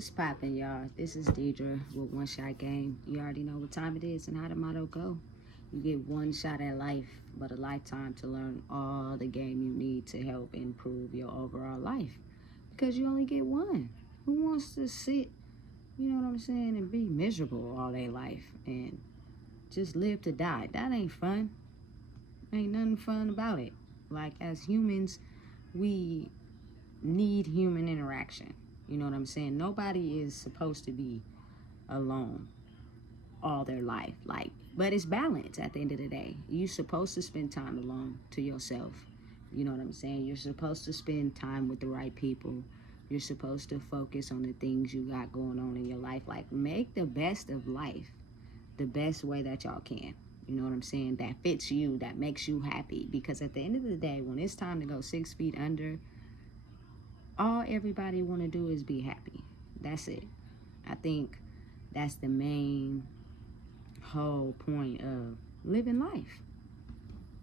What's poppin', y'all? This is Deidre with One Shot Game. You already know what time it is and how the motto go. You get one shot at life, but a lifetime to learn all the game you need to help improve your overall life. Because you only get one. Who wants to sit, you know what I'm saying, and be miserable all their life and just live to die? That ain't fun. Ain't nothing fun about it. Like, as humans, we need human interaction. You know what I'm saying? Nobody is supposed to be alone all their life. But it's balance at the end of the day. You're supposed to spend time alone to yourself. You know what I'm saying? You're supposed to spend time with the right people. You're supposed to focus on the things you got going on in your life. Like, make the best of life the best way that y'all can. You know what I'm saying? That fits you, that makes you happy. Because at the end of the day, when it's time to go 6 feet under, all everybody want to do is be happy. That's it. I think that's the main whole point of living life.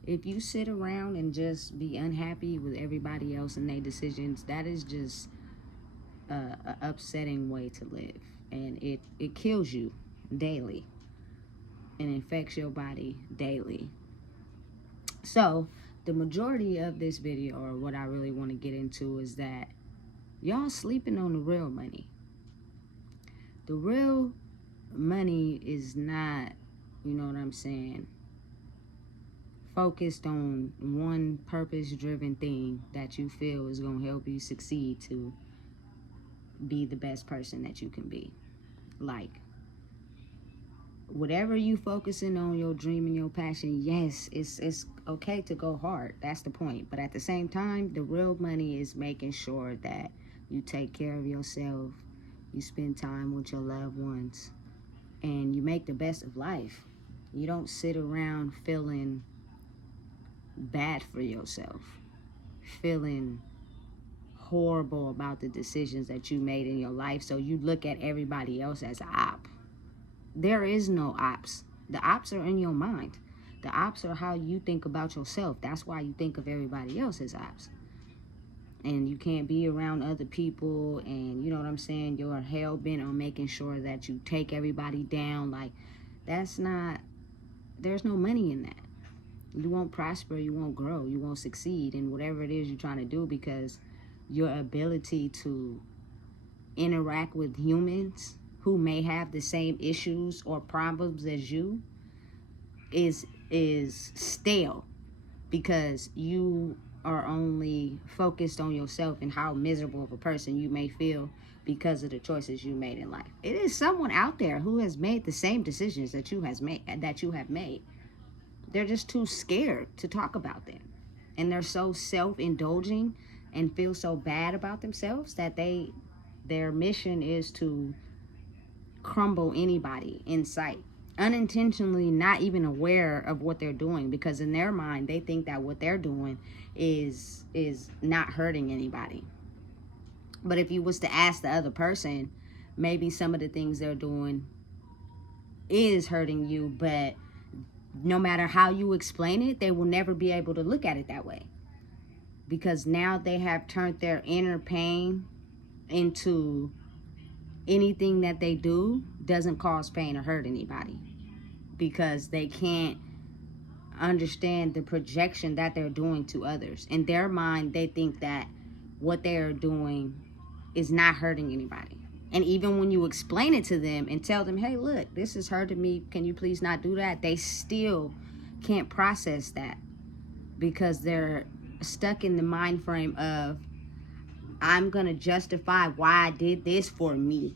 If you sit around and just be unhappy with everybody else and their decisions, that is just a upsetting way to live. And it kills you daily and infects your body daily. So the majority of this video, or what I really want to get into, is that y'all sleeping on the real money. The real money is not, you know what I'm saying, focused on one purpose-driven thing that you feel is going to help you succeed to be the best person that you can be. Like, whatever you focusing on, your dream and your passion, yes, it's okay to go hard. That's the point. But at the same time, the real money is making sure that you take care of yourself, you spend time with your loved ones, and you make the best of life. You don't sit around feeling bad for yourself, feeling horrible about the decisions that you made in your life, so you look at everybody else as an op. There is no ops. The ops are in your mind. The ops are how you think about yourself. That's why you think of everybody else as ops. And you can't be around other people, and you know what I'm saying, you're hell-bent on making sure that you take everybody down. Like, that's not, there's no money in that. You won't prosper, you won't grow, you won't succeed in whatever it is you're trying to do, because your ability to interact with humans who may have the same issues or problems as you is stale, because you are only focused on yourself and how miserable of a person you may feel because of the choices you made in life. It is someone out there who has made the same decisions that you have made. They're just too scared to talk about them, and they're so self-indulging and feel so bad about themselves that their mission is to crumble anybody in sight, unintentionally, not even aware of what they're doing, because in their mind they think that what they're doing is not hurting anybody. But if you was to ask the other person, maybe some of the things they're doing is hurting you, but no matter how you explain it, they will never be able to look at it that way, because now they have turned their inner pain into anything that they do doesn't cause pain or hurt anybody, because they can't understand the projection that they're doing to others. In their mind, they think that what they are doing is not hurting anybody. And even when you explain it to them and tell them, hey, look, this is hurting me, can you please not do that? They still can't process that, because they're stuck in the mind frame of, I'm going to justify why I did this for me.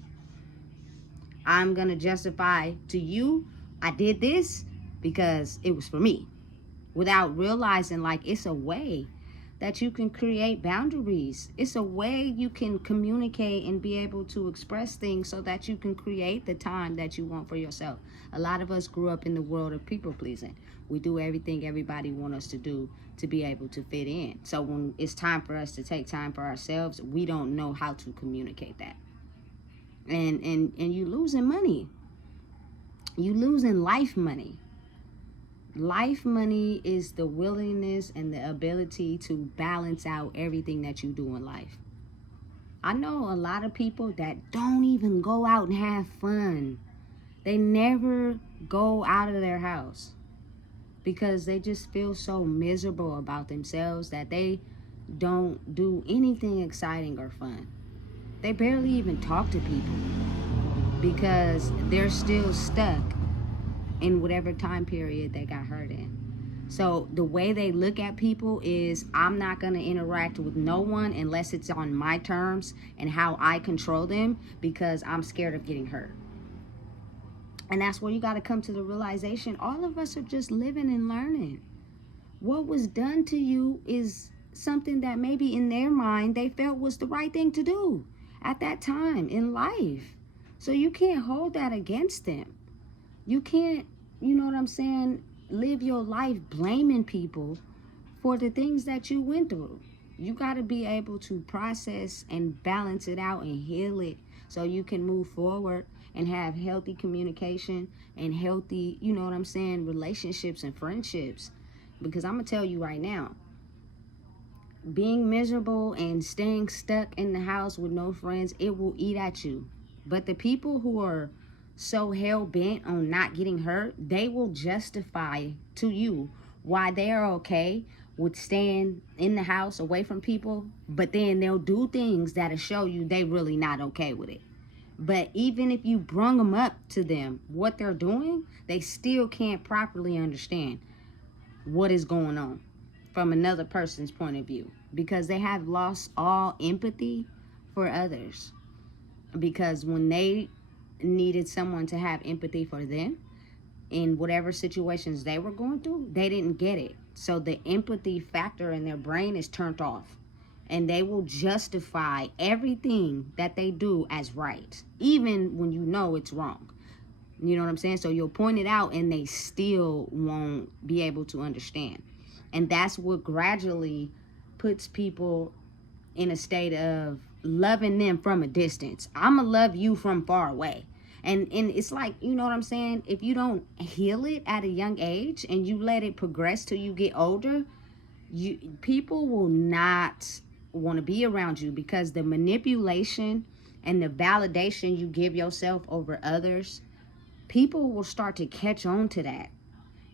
I'm going to justify to you, I did this because it was for me. Without realizing, like, it's a way that you can create boundaries. It's a way you can communicate and be able to express things so that you can create the time that you want for yourself. A lot of us grew up in the world of people pleasing. We do everything everybody wants us to do to be able to fit in. So when it's time for us to take time for ourselves, we don't know how to communicate that. And you losing money. You losing life money. Life money is the willingness and the ability to balance out everything that you do in life. I know a lot of people that don't even go out and have fun. They never go out of their house because they just feel so miserable about themselves that they don't do anything exciting or fun. They barely even talk to people because they're still stuck in whatever time period they got hurt in. So the way they look at people is, I'm not going to interact with no one unless it's on my terms and how I control them, because I'm scared of getting hurt. And that's where you got to come to the realization, all of us are just living and learning. What was done to you is something that maybe in their mind they felt was the right thing to do at that time in life. So you can't hold that against them. You can't, you know what I'm saying, live your life blaming people for the things that you went through. You got to be able to process and balance it out and heal it so you can move forward and have healthy communication and healthy, you know what I'm saying, relationships and friendships. Because I'm going to tell you right now, being miserable and staying stuck in the house with no friends, it will eat at you. But the people who are so hell-bent on not getting hurt, they will justify to you why they are okay with staying in the house away from people, but then they'll do things that'll show you they really not okay with it. But even if you brung them up to them, what they're doing, they still can't properly understand what is going on from another person's point of view, because they have lost all empathy for others. Because when they needed someone to have empathy for them in whatever situations they were going through, they didn't get it. So the empathy factor in their brain is turned off, and they will justify everything that they do as right, even when you know it's wrong. You know what I'm saying? So you'll point it out and they still won't be able to understand. And that's what gradually puts people in a state of loving them from a distance. I'ma love you from far away. And it's like, you know what I'm saying? If you don't heal it at a young age and you let it progress till you get older, people will not want to be around you, because the manipulation and the validation you give yourself over others, people will start to catch on to that.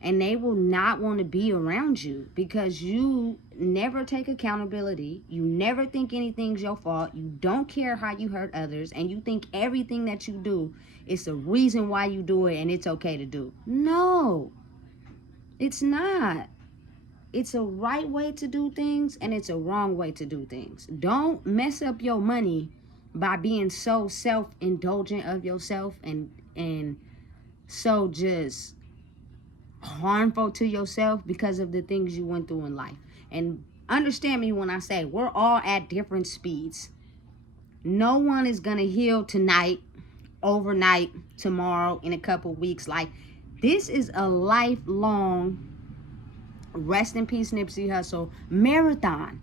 And they will not want to be around you because you never take accountability. You never think anything's your fault. You don't care how you hurt others. And you think everything that you do is the reason why you do it and it's okay to do. No, it's not. It's a right way to do things and it's a wrong way to do things. Don't mess up your money by being so self-indulgent of yourself and so just harmful to yourself because of the things you went through in life. And understand me when I say we're all at different speeds. No one is gonna heal tonight, overnight, tomorrow, in a couple weeks. Like, this is a lifelong, rest in peace Nipsey Hussle, marathon.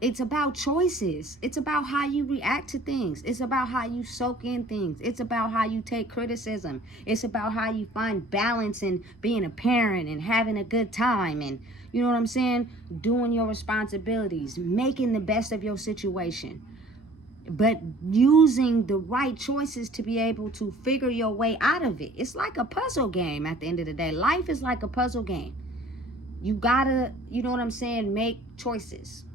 It's about choices. It's about how you react to things. It's about how you soak in things. It's about how you take criticism. It's about how you find balance in being a parent and having a good time and, you know what I'm saying, doing your responsibilities, making the best of your situation, but using the right choices to be able to figure your way out of it. It's like a puzzle game at the end of the day. Life is like a puzzle game. You gotta, you know what I'm saying, make choices.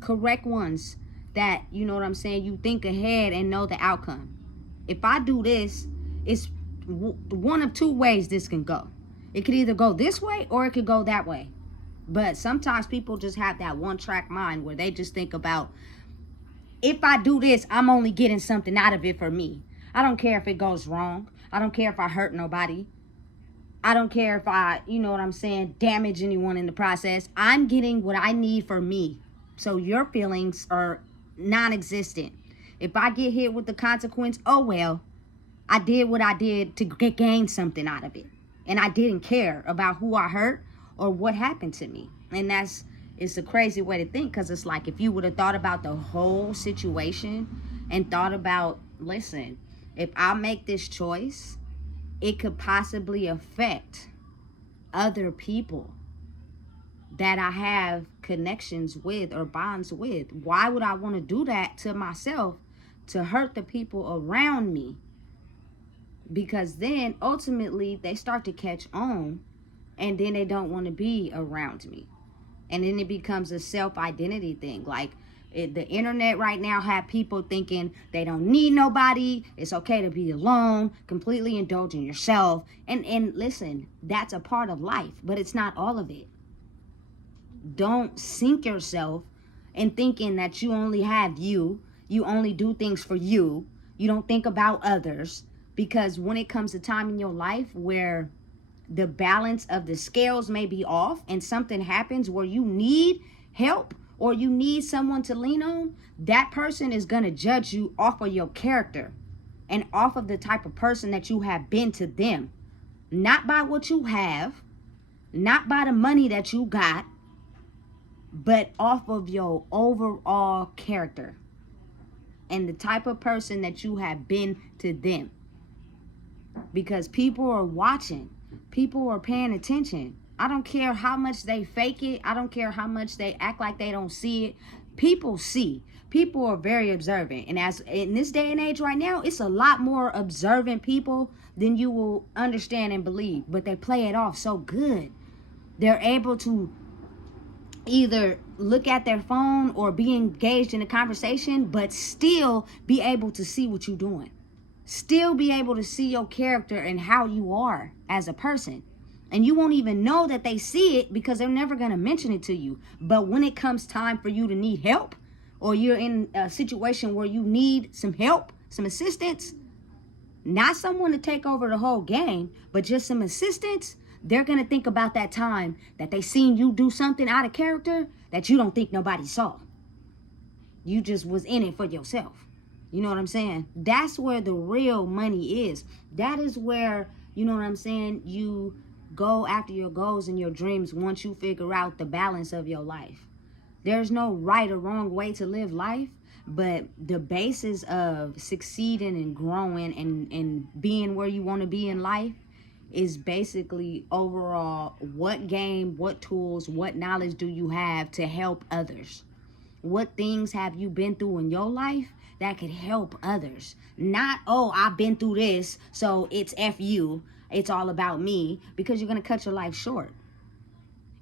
Correct ones that, you know what I'm saying, you think ahead and know the outcome. If I do this, it's one of two ways this can go. It could either go this way or it could go that way. But sometimes people just have that one track mind where they just think about, if I do this, I'm only getting something out of it for me. I don't care if it goes wrong. I don't care if I hurt nobody. I don't care if I, you know what I'm saying, damage anyone in the process. I'm getting what I need for me. So your feelings are non-existent. If I get hit with the consequence, oh well, I did what I did to gain something out of it. And I didn't care about who I hurt or what happened to me. And it's a crazy way to think, because it's like, if you would have thought about the whole situation and thought about, listen, if I make this choice, it could possibly affect other people. that I have connections with or bonds with. Why would I want to do that to myself to hurt the people around me? Because then ultimately they start to catch on, and then they don't want to be around me. And then it becomes a self-identity thing. Like the internet right now have people thinking they don't need nobody. It's okay to be alone, completely indulge in yourself. And listen, that's a part of life, but it's not all of it. Don't sink yourself in thinking that you only have you only do things for you don't think about others. Because when it comes to time in your life where the balance of the scales may be off and something happens where you need help or you need someone to lean on, that person is going to judge you off of your character and off of the type of person that you have been to them. Not by what you have, not by the money that you got, but off of your overall character and the type of person that you have been to them. Because people are watching. People are paying attention. I don't care how much they fake it. I don't care how much they act like they don't see it. People see. People are very observant. And as in this day and age right now, it's a lot more observant people than you will understand and believe. But they play it off so good. They're able to either look at their phone or be engaged in a conversation, but still be able to see what you're doing. Still be able to see your character and how you are as a person. And you won't even know that they see it because they're never going to mention it to you. But when it comes time for you to need help, or you're in a situation where you need some help, some assistance, not someone to take over the whole game, but just some assistance, they're going to think about that time that they seen you do something out of character that you don't think nobody saw. You just was in it for yourself. You know what I'm saying? That's where the real money is. That is where, you know what I'm saying, you go after your goals and your dreams once you figure out the balance of your life. There's no right or wrong way to live life, but the basis of succeeding and growing and being where you want to be in life is basically overall what game, what tools, what knowledge do you have to help others? What things have you been through in your life that could help others? Not, oh, I've been through this, so it's F you. It's all about me, because you're going to cut your life short.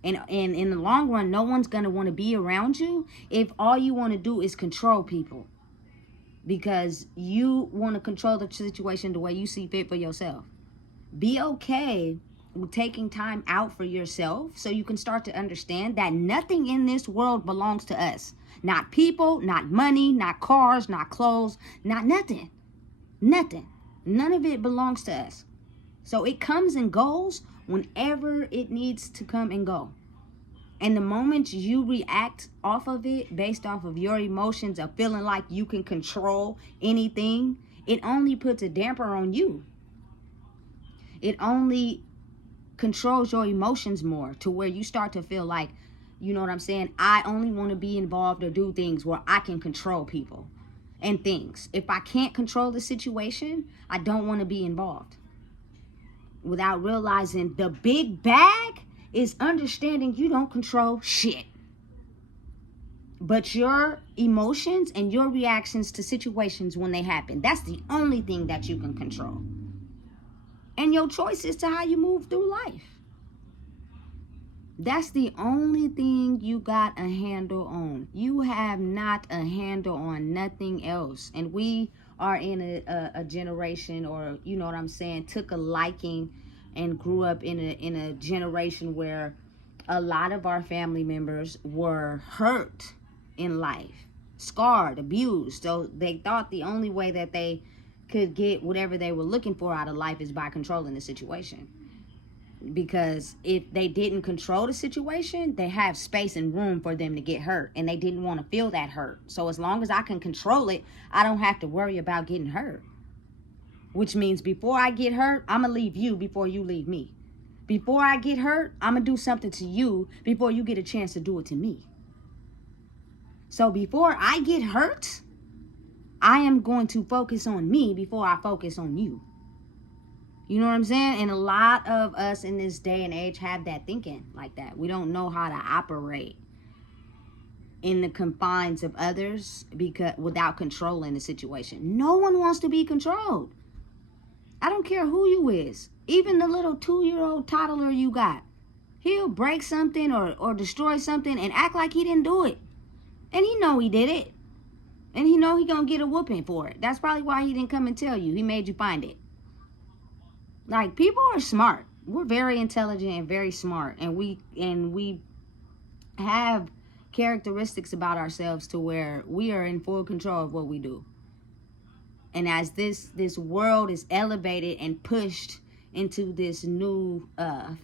And in the long run, no one's going to want to be around you if all you want to do is control people. Because you want to control the situation the way you see fit for yourself. Be okay with taking time out for yourself so you can start to understand that nothing in this world belongs to us. Not people, not money, not cars, not clothes, not nothing. Nothing. None of it belongs to us. So it comes and goes whenever it needs to come and go. And the moment you react off of it based off of your emotions of feeling like you can control anything, it only puts a damper on you. It only controls your emotions more to where you start to feel like, you know what I'm saying, I only want to be involved or do things where I can control people and things. If I can't control the situation, I don't want to be involved. Without realizing the big bag is understanding you don't control shit. But your emotions and your reactions to situations when they happen, that's the only thing that you can control. And your choices to how you move through life. That's the only thing you got a handle on. You have not a handle on nothing else. And we are in a generation, or you know what I'm saying, took a liking and grew up in a generation where a lot of our family members were hurt in life, scarred, abused. So they thought the only way that they could get whatever they were looking for out of life is by controlling the situation. Because if they didn't control the situation, they have space and room for them to get hurt, and they didn't want to feel that hurt. So as long as I can control it, I don't have to worry about getting hurt. Which means before I get hurt, I'm going to leave you before you leave me. Before I get hurt, I'm going to do something to you before you get a chance to do it to me. So before I get hurt, I am going to focus on me before I focus on you. You know what I'm saying? And a lot of us in this day and age have that thinking like that. We don't know how to operate in the confines of others because without controlling the situation. No one wants to be controlled. I don't care who you is. Even the little 2-year-old toddler you got. He'll break something or destroy something and act like he didn't do it. And he know he did it. And he know he gonna get a whooping for it. That's probably why he didn't come and tell you. He made you find it. Like, people are smart. We're very intelligent and very smart. And we have characteristics about ourselves to where we are in full control of what we do. And as this world is elevated and pushed into this new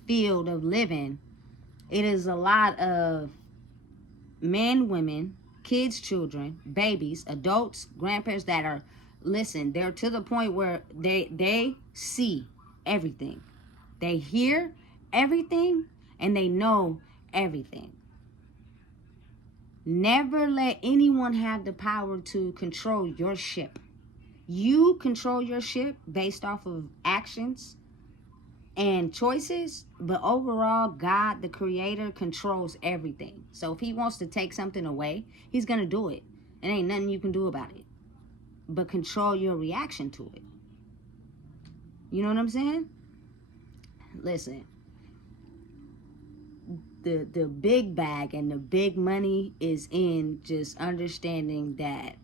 field of living, it is a lot of men, women, kids, children, babies, adults, grandparents that are, listen, they're to the point where they see everything. They hear everything and they know everything. Never let anyone have the power to control your ship. You control your ship based off of actions and choices, but overall, God, the creator, controls everything. So if he wants to take something away, he's going to do it. And ain't nothing you can do about it. But control your reaction to it. You know what I'm saying? Listen. The big bag and the big money is in just understanding that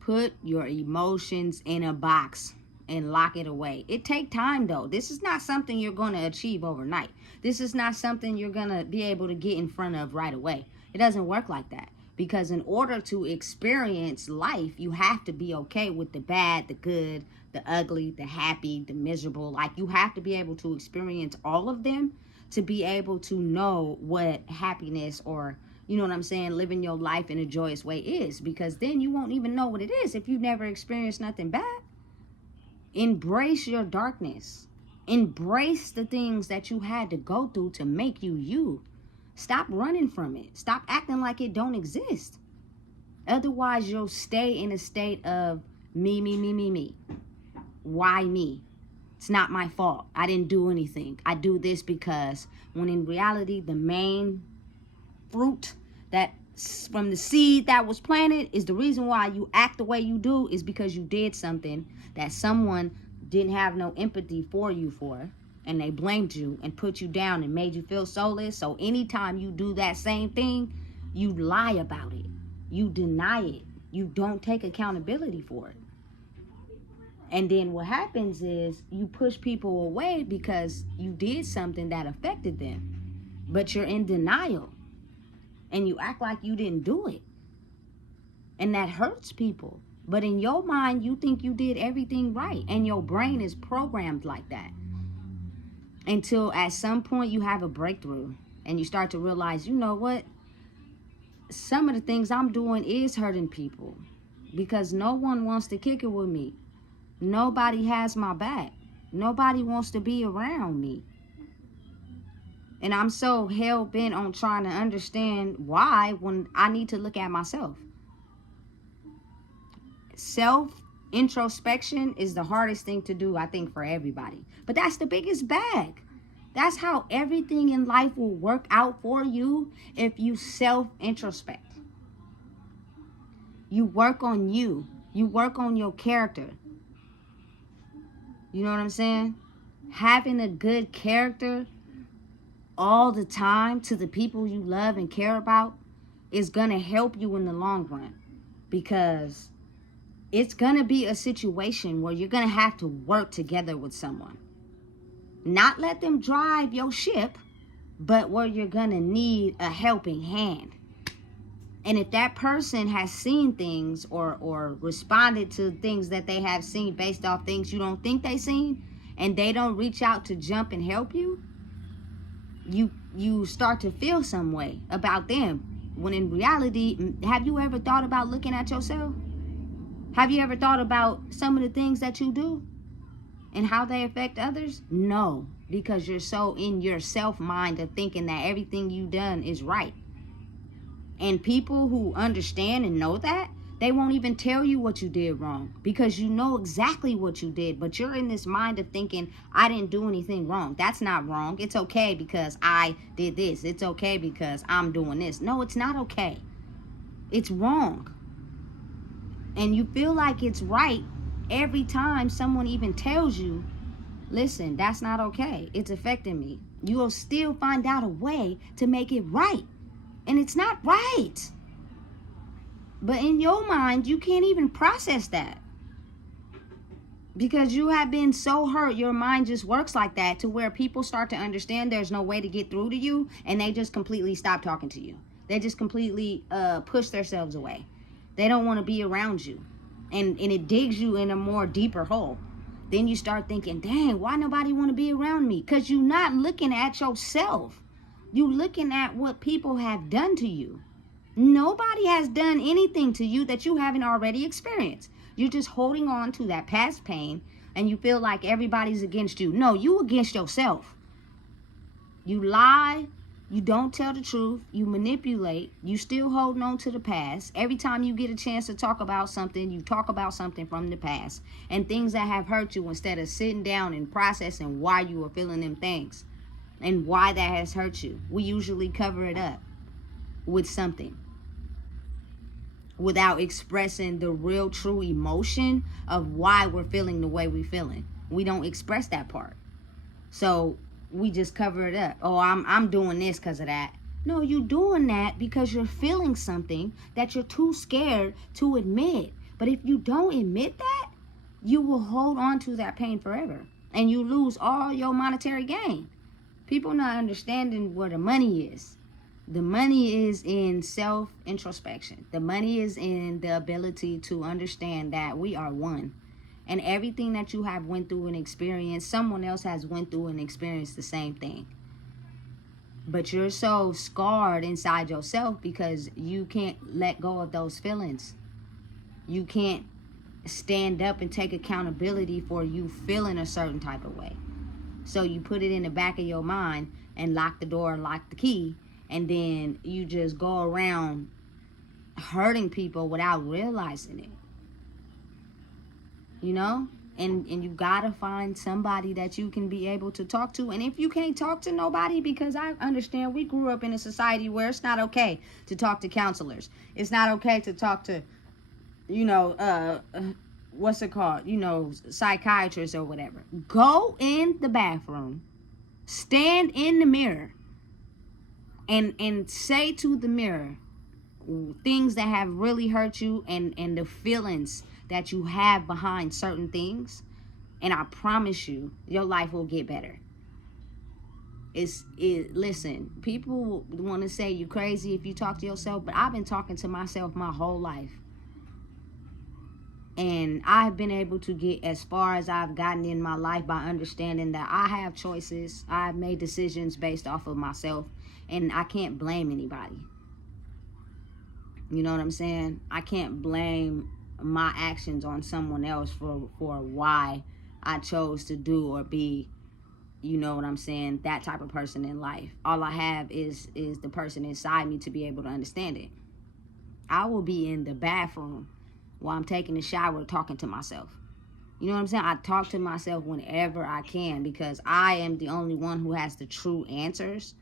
put your emotions in a box and lock it away. It take time though. This is not something you're going to achieve overnight. This is not something you're going to be able to get in front of right away. It doesn't work like that. Because in order to experience life, you have to be okay with the bad, the good, the ugly, the happy, the miserable. Like, you have to be able to experience all of them to be able to know what happiness or, you know what I'm saying, living your life in a joyous way is. Because then you won't even know what it is if you've never experienced nothing bad. Embrace your darkness. Embrace the things that you had to go through to make you you. Stop running from it. Stop acting like it don't exist. Otherwise, you'll stay in a state of me. Why me? It's not my fault. I didn't do anything. I do this because, when in reality, the main fruit that from the seed that was planted is the reason why you act the way you do is because you did something that someone didn't have no empathy for you for. And they blamed you and put you down and made you feel soulless. So anytime you do that same thing, you lie about it. You deny it. You don't take accountability for it. And then what happens is you push people away because you did something that affected them. But you're in denial. And you act like you didn't do it. And that hurts people. But in your mind, you think you did everything right. And your brain is programmed like that. Until at some point you have a breakthrough and you start to realize, you know what? Some of the things I'm doing is hurting people because no one wants to kick it with me. Nobody has my back. Nobody wants to be around me. And I'm so hell-bent on trying to understand why when I need to look at myself. Self-introspection is the hardest thing to do, I think, for everybody. But that's the biggest bag. That's how everything in life will work out for you if you self-introspect. You work on you. You work on your character. You know what I'm saying? Having a good character all the time to the people you love and care about is going to help you in the long run. Because it's going to be a situation where you're going to have to work together with someone. Not let them drive your ship, but where you're going to need a helping hand. And if that person has seen things or responded to things that they have seen based off things you don't think they seen, and they don't reach out to jump and help you, you start to feel some way about them. When in reality, have you ever thought about looking at yourself? Have you ever thought about some of the things that you do and how they affect others? No, because you're so in your self-mind of thinking that everything you've done is right. And people who understand and know that, They won't even tell you what you did wrong because you know exactly what you did. But you're in this mind of thinking, I didn't do anything wrong. That's not wrong. It's okay because I did this. It's okay because I'm doing this. No, it's not okay. It's wrong. And you feel like it's right every time someone even tells you, listen, that's not okay. It's affecting me. You will still find out a way to make it right. And it's not right. But in your mind, you can't even process that. Because you have been so hurt, your mind just works like that to where people start to understand there's no way to get through to you, and they just completely stop talking to you. They just completely push themselves away. They don't want to be around you. And it digs you in a more deeper hole. Then you start thinking, dang, why nobody want to be around me? Because you're not looking at yourself. You're looking at what people have done to you. Nobody has done anything to you that you haven't already experienced. You're just holding on to that past pain and you feel like everybody's against you. No, you against yourself. You lie. You don't tell the truth. You manipulate. You still holding on to the past. Every time you get a chance to talk about something, you talk about something from the past and things that have hurt you instead of sitting down and processing why you are feeling them things and why that has hurt you. We usually cover it up with something without expressing the real true emotion of why we're feeling the way we're feeling. We don't express that part. So we just cover it up. Oh, I'm doing this because of that. No, you're doing that because you're feeling something that you're too scared to admit. But if you don't admit that, you will hold on to that pain forever. And you lose all your monetary gain. People not understanding where the money is. The money is in self-introspection. The money is in the ability to understand that we are one. And everything that you have went through and experienced, someone else has went through and experienced the same thing. But you're so scarred inside yourself because you can't let go of those feelings. You can't stand up and take accountability for you feeling a certain type of way. So you put it in the back of your mind and lock the door and lock the key. And then you just go around hurting people without realizing it. You know? And you gotta find somebody that you can be able to talk to. And if you can't talk to nobody, because I understand we grew up in a society where it's not okay to talk to counselors. It's not okay to talk to, what's it called? Psychiatrists or whatever. Go in the bathroom, stand in the mirror, and say to the mirror things that have really hurt you and the feelings that you have behind certain things, and I promise you your life will get better. Listen, people want to say you crazy if you talk to yourself, but I've been talking to myself my whole life, and I've been able to get as far as I've gotten in my life by understanding that I have choices. I've made decisions based off of myself, and I can't blame anybody. You know what I'm saying? I can't blame my actions on someone else for why I chose to do or be, you know what I'm saying, that type of person in life. All I have is the person inside me to be able to understand it. I will be in the bathroom while I'm taking a shower talking to myself. You know what I'm saying? I talk to myself whenever I can because I am the only one who has the true answers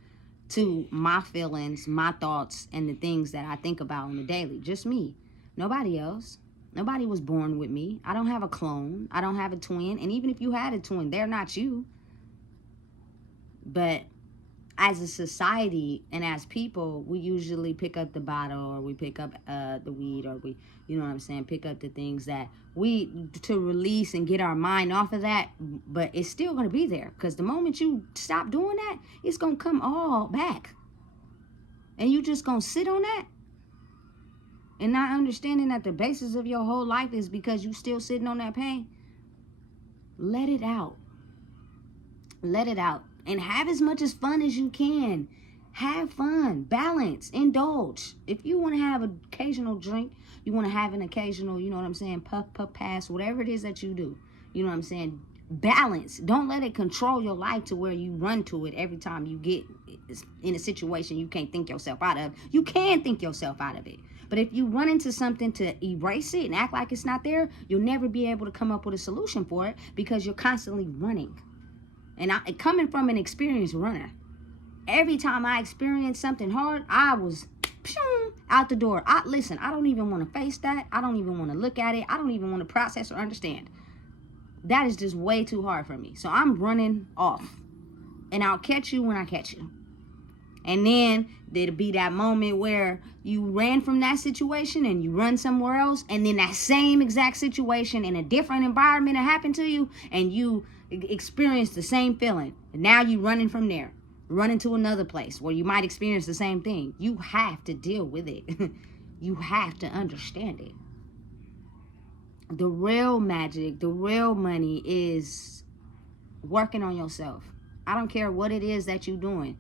to my feelings, my thoughts, and the things that I think about on the daily. Just me. Nobody else. Nobody was born with me. I don't have a clone. I don't have a twin. And even if you had a twin, they're not you. But as a society and as people, we usually pick up the bottle or we pick up the weed or we, you know what I'm saying, pick up the things that to release and get our mind off of that. But it's still going to be there because the moment you stop doing that, it's going to come all back. And you just going to sit on that and not understanding that the basis of your whole life is because you still sitting on that pain. Let it out. Let it out. And have as much as fun as you can. Have fun, balance, indulge. If you want to have an occasional drink, you want to have an occasional, you know what I'm saying, puff, pass, whatever it is that you do. You know what I'm saying? Balance. Don't let it control your life to where you run to it every time you get in a situation you can't think yourself out of. You can think yourself out of it. But if you run into something to erase it and act like it's not there, you'll never be able to come up with a solution for it because you're constantly running. And coming from an experienced runner, every time I experienced something hard, I was out the door. I don't even want to face that. I don't even want to look at it. I don't even want to process or understand. That is just way too hard for me. So I'm running off. And I'll catch you when I catch you. And then there'll be that moment where you ran from that situation and you run somewhere else. And then that same exact situation in a different environment happened to you. And you experience the same feeling. And now you're running from there. Running to another place where you might experience the same thing. You have to deal with it. You have to understand it. The real magic, the real money is working on yourself. I don't care what it is that you're doing.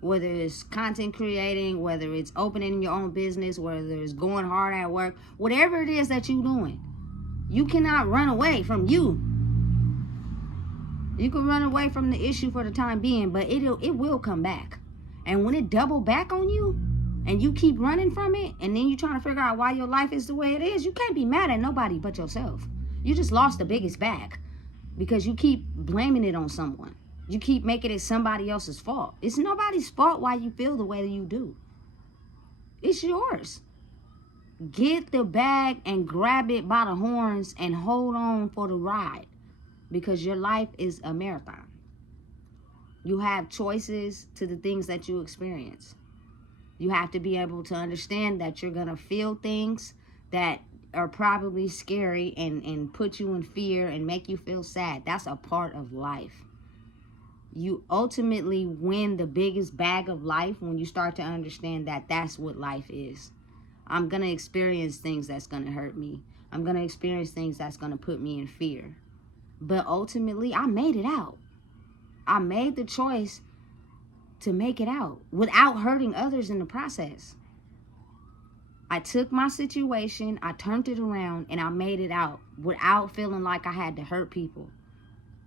Whether it's content creating, whether it's opening your own business, whether it's going hard at work, whatever it is that you're doing, you cannot run away from you. You can run away from the issue for the time being, but it will come back. And when it double back on you, and you keep running from it, and then you're trying to figure out why your life is the way it is, you can't be mad at nobody but yourself. You just lost the biggest bag because you keep blaming it on someone. You keep making it somebody else's fault. It's nobody's fault why you feel the way that you do. It's yours. Get the bag and grab it by the horns and hold on for the ride because your life is a marathon. You have choices to the things that you experience. You have to be able to understand that you're going to feel things that are probably scary and put you in fear and make you feel sad. That's a part of life. You ultimately win the biggest bag of life when you start to understand that that's what life is. I'm going to experience things that's going to hurt me. I'm going to experience things that's going to put me in fear. But ultimately, I made it out. I made the choice to make it out without hurting others in the process. I took my situation, I turned it around, and I made it out without feeling like I had to hurt people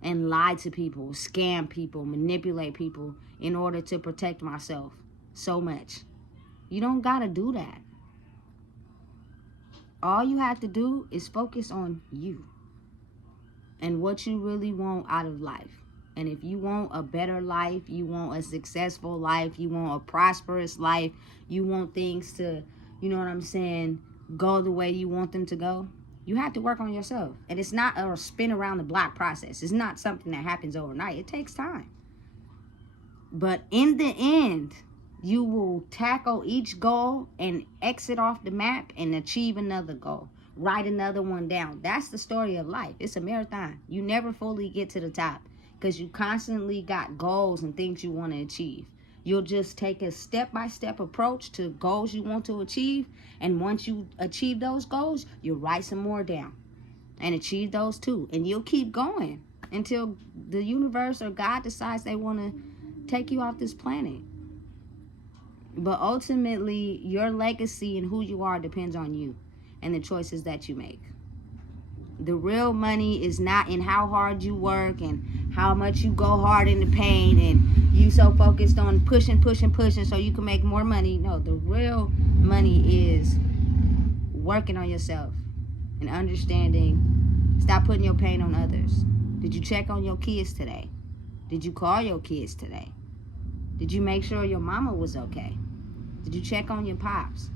and lie to people, scam people, manipulate people in order to protect myself so much. You don't gotta do that. All you have to do is focus on you and what you really want out of life. And if you want a better life, you want a successful life, you want a prosperous life, you want things to, you know what I'm saying, go the way you want them to go, you have to work on yourself. And it's not a spin around the block process. It's not something that happens overnight. It takes time. But in the end, you will tackle each goal and exit off the map and achieve another goal. Write another one down. That's the story of life. It's a marathon. You never fully get to the top because you constantly got goals and things you want to achieve. You'll just take a step-by-step approach to goals you want to achieve. And once you achieve those goals, you'll write some more down and achieve those too. And you'll keep going until the universe or God decides they want to take you off this planet. But ultimately, your legacy and who you are depends on you and the choices that you make. The real money is not in how hard you work and how much you go hard in the pain and you so focused on pushing so you can make more money. No, the real money is working on yourself and understanding. Stop putting your pain on others. Did you check on your kids today? Did you call your kids today? Did you make sure your mama was okay? Did you check on your pops?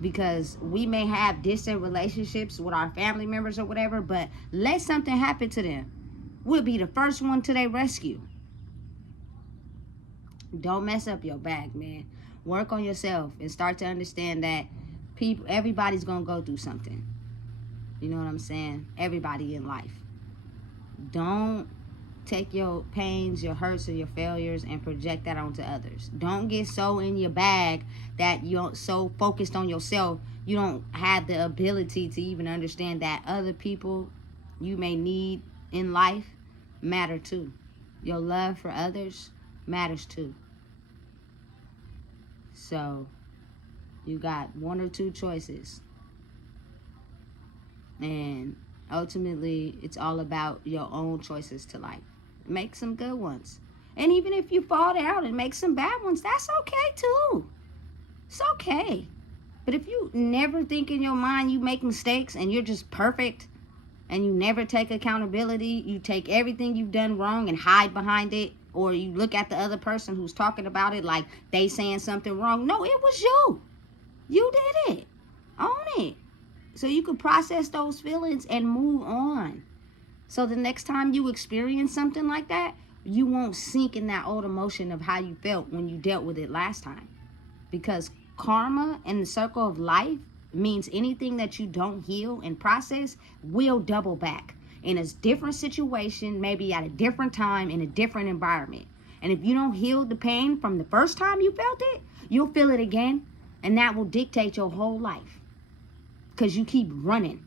Because we may have distant relationships with our family members or whatever, but let something happen to them, we'll be the first one to their rescue. Don't mess up your bag, man. Work on yourself and start to understand that everybody's gonna go through something. You know what I'm saying? Everybody in life. Don't take your pains, your hurts, or your failures and project that onto others. Don't get so in your bag that you're so focused on yourself, you don't have the ability to even understand that other people you may need in life matter too. Your love for others matters too. So you got one or two choices. And Ultimately, it's all about your own choices to life. Make some good ones. And even if you fall down and make some bad ones, that's okay too. It's okay. But if you never think in your mind you make mistakes and you're just perfect and you never take accountability, you take everything you've done wrong and hide behind it, or you look at the other person who's talking about it like they saying something wrong. No, it was you. You did it. Own it. So you can process those feelings and move on. So the next time you experience something like that, you won't sink in that old emotion of how you felt when you dealt with it last time. Because karma and the circle of life means anything that you don't heal and process will double back in a different situation, maybe at a different time, in a different environment. And if you don't heal the pain from the first time you felt it, you'll feel it again. And that will dictate your whole life. Because you keep running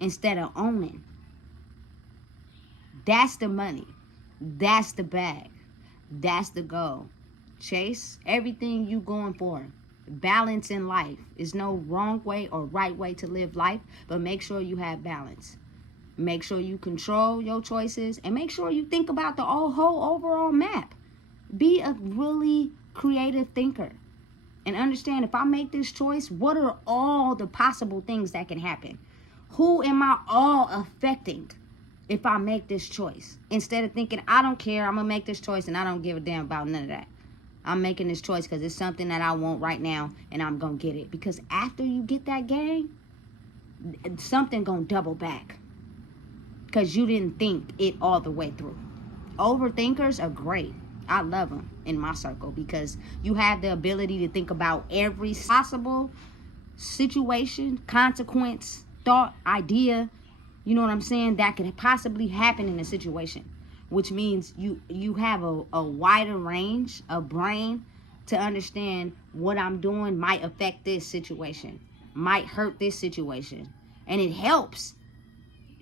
instead of owning. That's the money. That's the bag. That's the goal. Chase everything you going for. Balance in life. Is no wrong way or right way to live life, but make sure you have balance. Make sure you control your choices, and make sure you think about the whole overall map. Be a really creative thinker and understand, if I make this choice, what are all the possible things that can happen? Who am I all affecting if I make this choice? Instead of thinking, I don't care, I'm going to make this choice and I don't give a damn about none of that. I'm making this choice because it's something that I want right now and I'm going to get it. Because after you get that game, something going to double back. Because you didn't think it all the way through. Overthinkers are great. I love them in my circle because you have the ability to think about every possible situation, consequence, thought, idea, you know what I'm saying, that could possibly happen in a situation, which means you have a wider range of brain to understand what I'm doing might affect this situation, might hurt this situation. And it helps.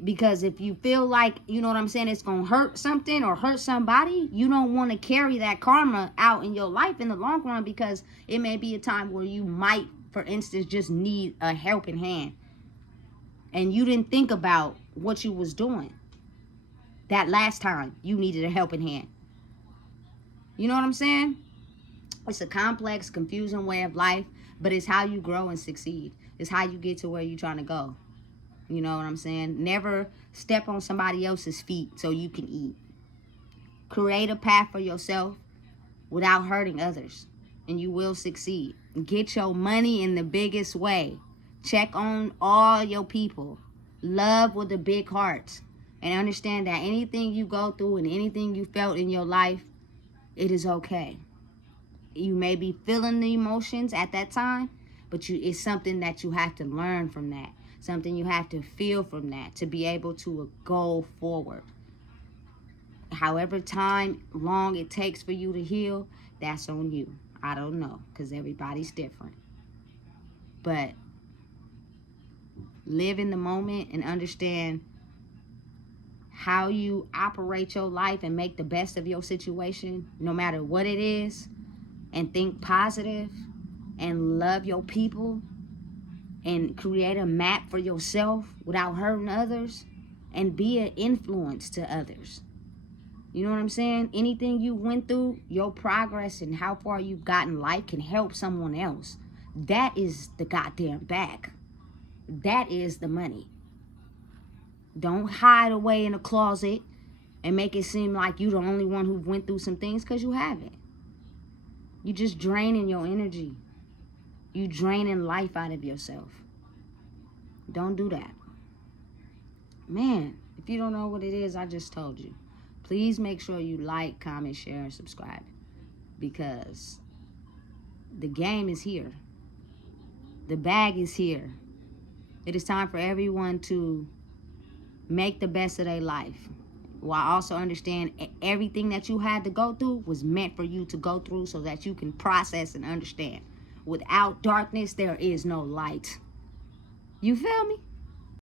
Because if you feel like, you know what I'm saying, it's going to hurt something or hurt somebody, you don't want to carry that karma out in your life in the long run, because it may be a time where you might, for instance, just need a helping hand. And you didn't think about what you was doing that last time you needed a helping hand. You know what I'm saying? It's a complex, confusing way of life, but it's how you grow and succeed. It's how you get to where you're trying to go. You know what I'm saying? Never step on somebody else's feet so you can eat. Create a path for yourself without hurting others, and you will succeed. Get your money in the biggest way. Check on all your people. Love with a big heart. And understand that anything you go through and anything you felt in your life, it is okay. You may be feeling the emotions at that time, but it's something that you have to learn from that. Something you have to feel from that to be able to go forward. However long it takes for you to heal, that's on you. I don't know, because everybody's different. But live in the moment and understand how you operate your life and make the best of your situation, no matter what it is, and think positive and love your people. And create a map for yourself without hurting others, and be an influence to others. You know what I'm saying? Anything you went through, your progress and how far you've gotten in life can help someone else. That is the goddamn bag. That is the money. Don't hide away in a closet and make it seem like you're the only one who went through some things, because you haven't. You're just draining your energy. You draining life out of yourself. Don't do that. Man, if you don't know what it is, I just told you. Please make sure you like, comment, share, and subscribe. Because the game is here. The bag is here. It is time for everyone to make the best of their life, while also understand everything that you had to go through was meant for you to go through so that you can process and understand. Without darkness, there is no light. You feel me?